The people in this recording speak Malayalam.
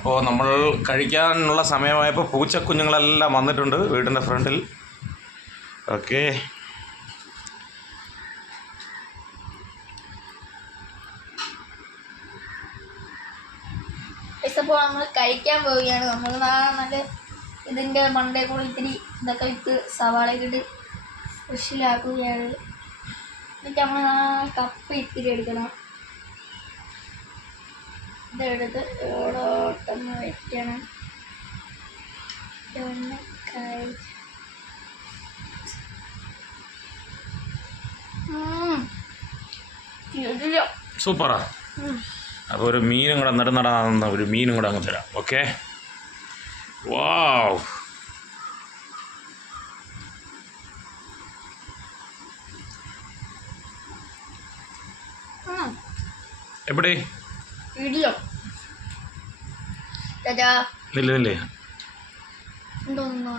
അപ്പോൾ നമ്മൾ കഴിക്കാനുള്ള സമയമായപ്പോൾ പൂച്ചക്കുഞ്ഞുങ്ങളെല്ലാം വന്നിട്ടുണ്ട് വീടിൻ്റെ ഫ്രണ്ടിൽ. ഓക്കെ, ഇപ്പോൾ നമ്മൾ കഴിക്കാൻ പോവുകയാണ്. നമ്മൾ നല്ല ഇതിൻ്റെ മണ്ടേ കൂടി ഇത്തിരി ഇതൊക്കെ ഇട്ട് സവാളയൊക്കെ ഇട്ട് സ്പെഷ്യലാക്കുകയാണ്. എന്നിട്ട് നമ്മൾ കപ്പ ഇത്തിരി എടുക്കണം. ഇതെടുത്ത് ഓടോട്ടൊന്ന് വയ്ക്കണം. സൂപ്പറാ. അപ്പോൾ ഒരു മീനും കൂടെ നടുന്നടാന്ന ഒരു മീനും കൂടെ അങ്ങ് തരാം. ഓക്കെ, വാവ്. എവിടെ ഇല്ലേ ഇല്ലേ എന്തോന്നു